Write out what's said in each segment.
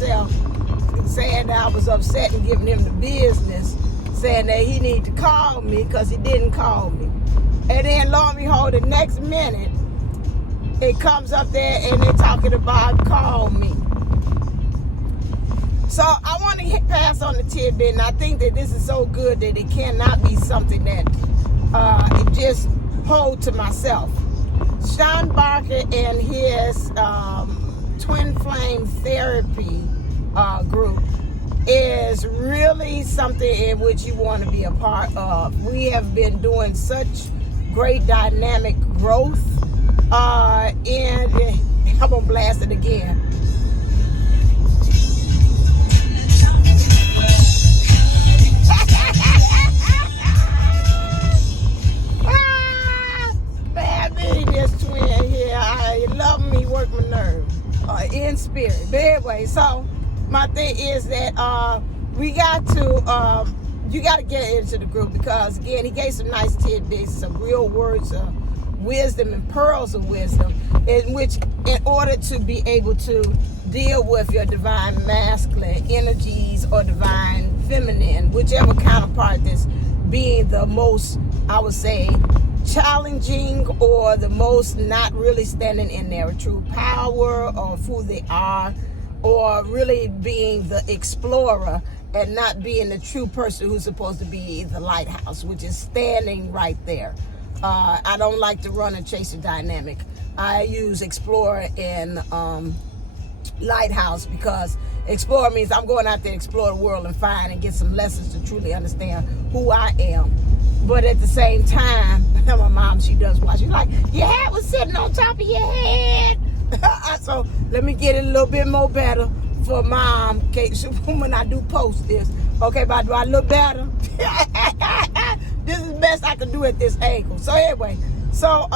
himself, saying that I was upset and giving him the business, saying that he needed to call me because he didn't call me. And then lo and behold, the next minute, it comes up there and they're talking about call me. So I want to pass on the tidbit, and I think that this is so good that it cannot be something that it just hold to myself. Sean Barker and his Twin Flame Therapy group is really something in which you want to be a part of. We have been doing such great dynamic growth, and I'm gonna blast it again. This twin here, I love me, work my nerve in spirit. But anyway, so my thing is that we got to you got to get into the group, because again, he gave some nice tidbits, some real words of wisdom and pearls of wisdom, in which, in order to be able to deal with your divine masculine energies or divine feminine, whichever counterpart that's being the most, I would say, challenging, or the most not really standing in their true power of who they are, or really being the explorer and not being the true person who's supposed to be the lighthouse, which is standing right there. I don't like to run and chase a dynamic. I use explorer and lighthouse, because explorer means I'm going out there to explore the world and find and get some lessons to truly understand who I am. But at the same time, my mom, she does watch. She's like, your hat was sitting on top of your head. So let me get it a little bit more better for mom. Okay, so when I do post this, okay, but do I look better? This is the best I can do at this angle. So anyway, so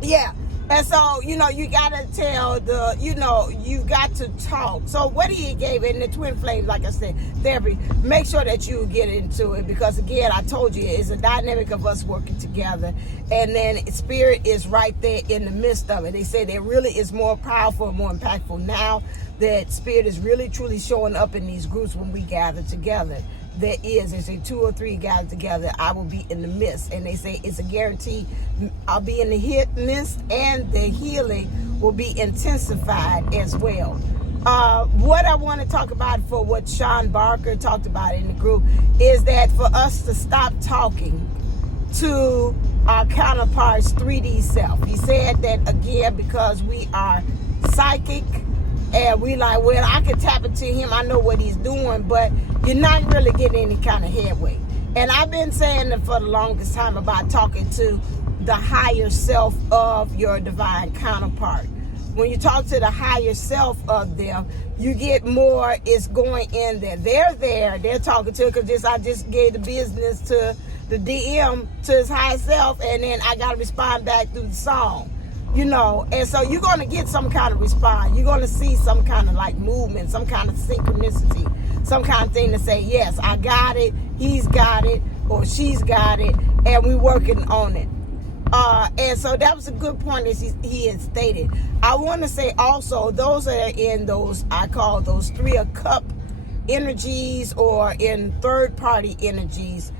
yeah. And so, you know, you got to tell the, you know, you got to talk. So what he gave in the Twin Flames, like I said, therapy, make sure that you get into it, because again, I told you, it's a dynamic of us working together. And then spirit is right there in the midst of it. They say there really is more powerful and more impactful now that spirit is really truly showing up in these groups when we gather together. They say 2 or 3 gather together, I will be in the midst. And they say it's a guarantee. I'll be in the midst, and the healing will be intensified as well. What I want to talk about for what Sean Barker talked about in the group is that for us to stop talking to our counterparts 3D self. He said that again, because we are psychic, and we like, well, I can tap into him, I know what he's doing, but you're not really getting any kind of headway. And I've been saying that for the longest time about talking to the higher self of your divine counterpart. When you talk to the higher self of them, you get more, it's going in there. They're talking to, because I just gave the business to the DM, to his higher self, and then I got to respond back through the song. You know, and so you're going to get some kind of response. You're going to see some kind of like movement, some kind of synchronicity, some kind of thing to say, yes, I got it, he's got it, or she's got it, and we're working on it. And so that was a good point as he had stated. I want to say also, those that are in those, I call those 3 of cup energies, or in third party energies,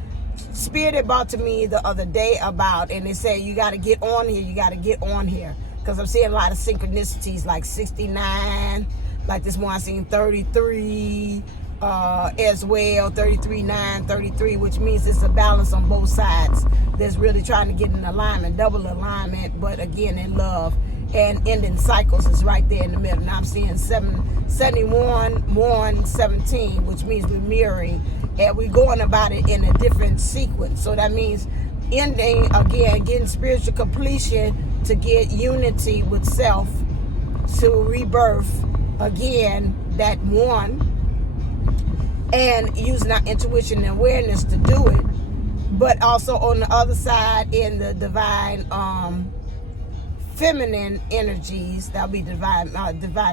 Spirit had brought to me the other day about, and they say you got to get on here, because I'm seeing a lot of synchronicities, like 69, like this one I seen 33 as well, 33, 9, 33, which means it's a balance on both sides that's really trying to get in alignment, double alignment, but again in love. And ending cycles is right there in the middle. Now I'm seeing 71, 1, 17, which means we're mirroring, and we're going about it in a different sequence. So that means ending, again, getting spiritual completion to get unity with self, to rebirth, again, that one, and using our intuition and awareness to do it. But also on the other side, in the divine feminine energies, that'll be divine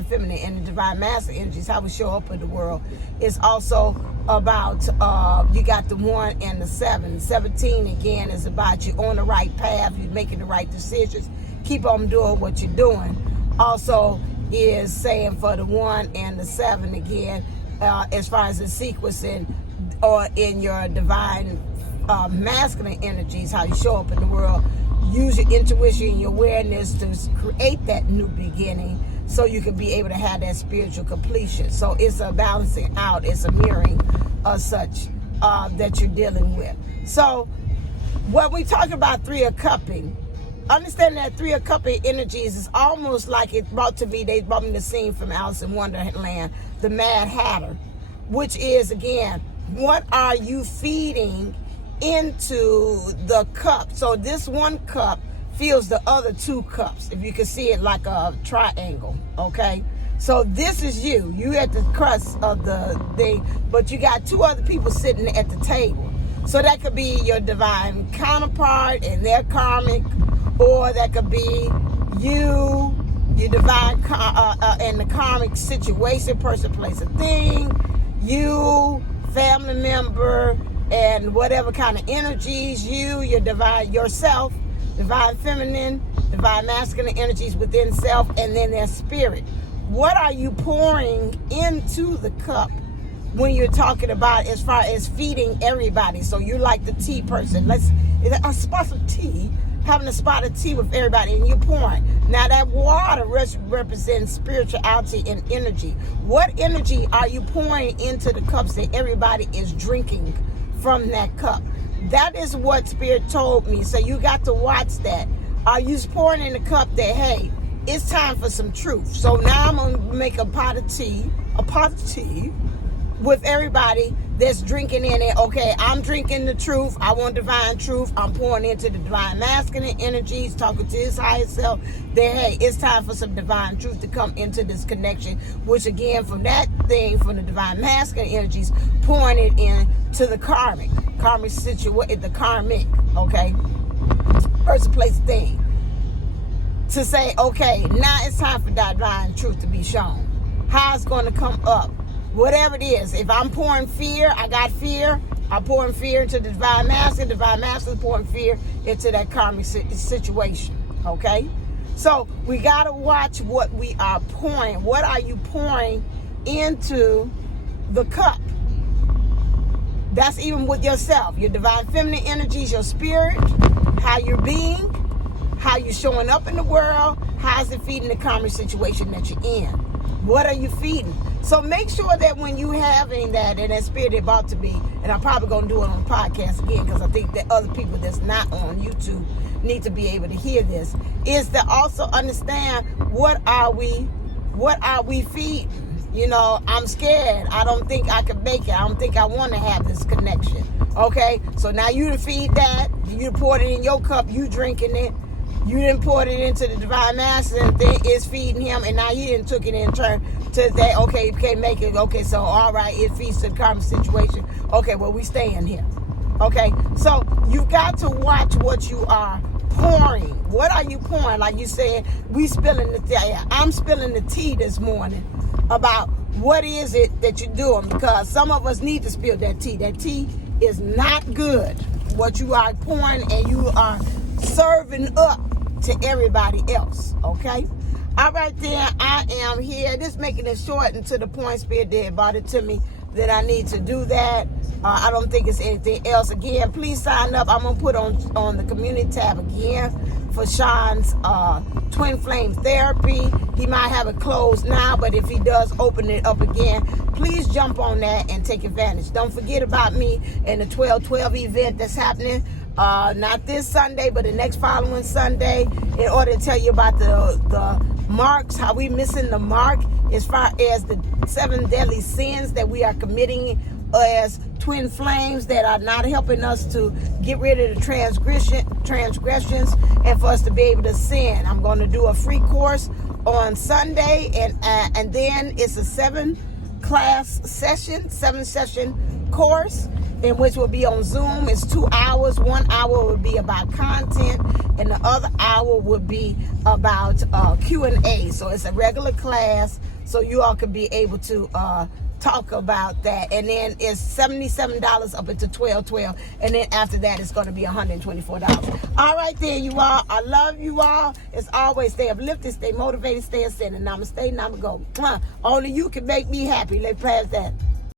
feminine, and the divine masculine energies, how we show up in the world, is also about you got the 1 and the 7. 17 again is about you on the right path, you're making the right decisions, keep on doing what you're doing. Also, is saying for the 1 and the 7 again, as far as the sequencing or in your divine masculine energies, how you show up in the world. Use your intuition and your awareness to create that new beginning so you can be able to have that spiritual completion. So it's a balancing out, it's a mirroring of such that you're dealing with. So when we talk about 3 of cupping, understand that 3 of cupping energies is almost like they brought me the scene from Alice in Wonderland, the Mad Hatter, which is, again, what are you feeding into the cup? So this one cup fills the other 2 cups, if you can see it like a triangle, okay? So this is you at the crust of the thing, but you got 2 other people sitting at the table. So that could be your divine counterpart and their karmic, or that could be you, your divine and the karmic situation, person, place, or thing, you, family member, and whatever kind of energies, your divine yourself, divine feminine, divine masculine energies within self, and then their spirit. What are you pouring into the cup when you're talking about as far as feeding everybody? So you're like the tea person. A spot of tea, having a spot of tea with everybody, and you're pouring. Now that water represents spirituality and energy. What energy are you pouring into the cups that everybody is drinking from that cup? That is what Spirit told me. So you got to watch that. Are you pouring in the cup that, hey, it's time for some truth? So now I'm going to make a pot of tea with everybody that's drinking in it. Okay, I'm drinking the truth. I want divine truth. I'm pouring into the divine masculine energies, talking to his higher self. That, hey, it's time for some divine truth to come into this connection, which again, from that thing, from the divine masculine energies, pouring it in to the karmic situation, the karmic, okay, person, place, thing, to say, okay, now it's time for divine truth to be shown. How it's going to come up, whatever it is. If I'm pouring fear, I got fear. I'm pouring fear into the divine masculine pouring fear into that karmic situation, okay? So we got to watch what we are pouring. What are you pouring into the cup? That's even with yourself, your divine feminine energies, your spirit, how you're being, how you're showing up in the world, how's it feeding the karmic situation that you're in? What are you feeding? So make sure that when you having that, and that spirit about to be, and I'm probably going to do it on the podcast again, because I think that other people that's not on YouTube need to be able to hear this, is to also understand what are we feeding? You know, I'm scared. I don't think I can make it. I don't think I want to have this connection. Okay? So now you feed that. You poured it in your cup. You drinking it. You didn't pour it into the divine masculine thing. It's feeding him. And now you didn't took it in turn to that. Okay, you can't make it. Okay, so all right, it feeds to the karmic situation. Okay, well, we staying here. Okay? So you've got to watch what you are pouring. What are you pouring? Like you said, we spilling the tea. I'm spilling the tea this morning about what is it that you're doing, because some of us need to spill that tea. That tea is not good, what you are pouring, and you are serving up to everybody else, okay? All right, then, I am here. This making it short and to the point. Spirit did brought it to me that I need to do that. I don't think it's anything else. Again, please sign up. I'm going to put on the community tab again for Sean's Twin Flame Therapy. He might have it closed now, but if he does open it up again, please jump on that and take advantage. Don't forget about me and the 12/12 event that's happening. Not this Sunday, but the next following Sunday, in order to tell you about the marks, how we missing the mark as far as the 7 deadly sins that we are committing as twin flames that are not helping us to get rid of the transgressions and for us to be able to sin. I'm going to do a free course on Sunday, and then it's a 7-session course, in which will be on Zoom. It's 2 hours. 1 hour will be about content, and the other hour will be about Q&A. So it's a regular class, so you all can be able to talk about that. And then it's $77 up into $12.12, and then after that it's going to be $124. All right then, you all, I love you all. As always, stay uplifted, stay motivated, stay ascending. Namaste, namago. Only you can make me happy. Let's pass that.